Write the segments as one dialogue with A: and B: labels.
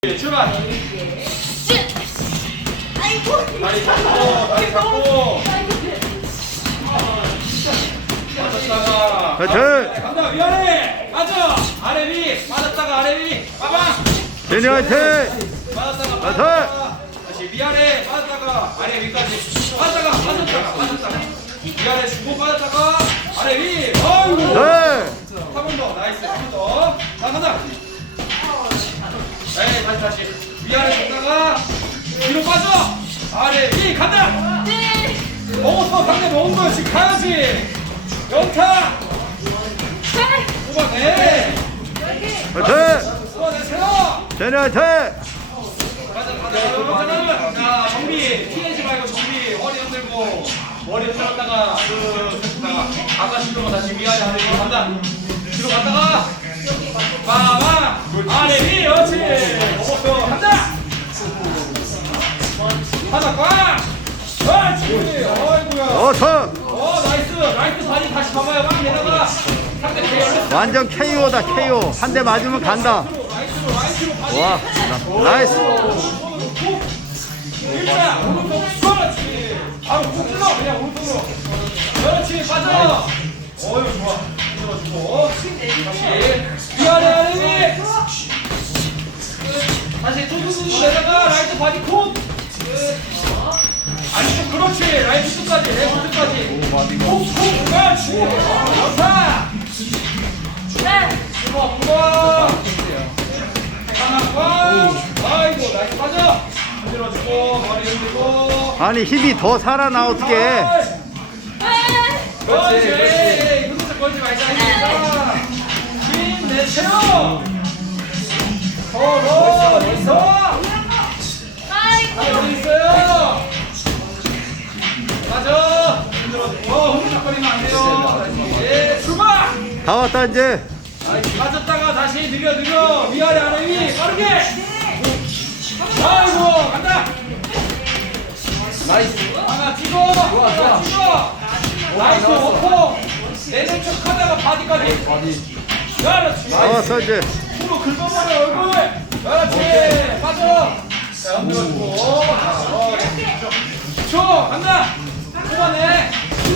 A: 출발. 다리 잡고. 맞았다가.
B: 화이팅!
A: 간다. 위아래. 맞아. 아래 위. 맞았다가 아래 위. 빠방.
B: 제니 화이팅!
A: 맞았다가.
B: 화이팅!
A: 다시 위아래. 맞았다가 아래 위까지. 맞았다가. 위아래 주고 빠졌다가 아래 위. 어이구.
B: 네!
A: 한 번 더. 나이스. 한 번 더. 자, 간다. 네, 다시. 위아래 줬다가 뒤로 빠져. 아래 위 간다. 먹었어. 상대 먹은 거 지금 가야지. 연타. 뽑아내.
B: 화이팅!
A: 뽑아내세요.
B: 제니 화이팅!
A: 가자. 자, 정비. 피내지 말고 정비. 허리 흔들고. 머리 흔들었다가 됐다가 아까 다시 위아래 아래 위 간다. 뒤로 갔다가 빠방 아래 위. 그렇지. 먹었어. 간다. 하나 꽝. 그렇지. 어이구야.
B: 어서!
A: 나이스 바디 다시 봐봐요. 막 내려가. 상대 대열.
B: 완전 KO다 KO. 한 대 맞으면 간다.
A: 라이트로 바디.
B: 와, 나이스.
A: 일자 오른쪽 그렇지. 바로 훅 찔러 그냥 오른쪽으로. 그렇지 빠져. 어유 좋아. 들어주고. 다시 위아래 아래 위. 다시 뚜두두두 내려가. 라이트 바디 콕. 아니죠. 그렇지. 라이트 끝까지. 레프트 끝까지. 콕콕. 그렇지. 좋다. 부어. 하나 꽝. 아이고 나이스 빠져. 흔들어주고 머리 흔들고.
B: 아니 힘이 더 살아나 어떻게?
A: 그렇지. 흔들어 걸지 말자. 힘내세요. 서로 있어. 여기 있어요. 맞아. 흔들어주고 흔들거리면 안 돼요. 다시 출발.
B: 다 왔다 이제.
A: 빠졌다가 다시 느려 위아래 아래 위 빠르게. 아이고 간다. 나이스. 하나 찍어. 하나 찍어. 나이스 워커. 내는 척 하다가 바디까지. 그렇지.
B: 다 왔어 이제.
A: 손으로 긁어버려 얼굴. 그렇지. 빠져. 자 흔들어주고. 초 간다. 뽑아내.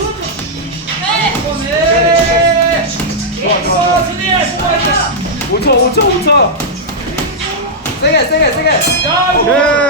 A: 뽑아내. 좋아 스님 뽑아냈다.
C: 5초. 세게.
A: 야 이거.
B: 오케이.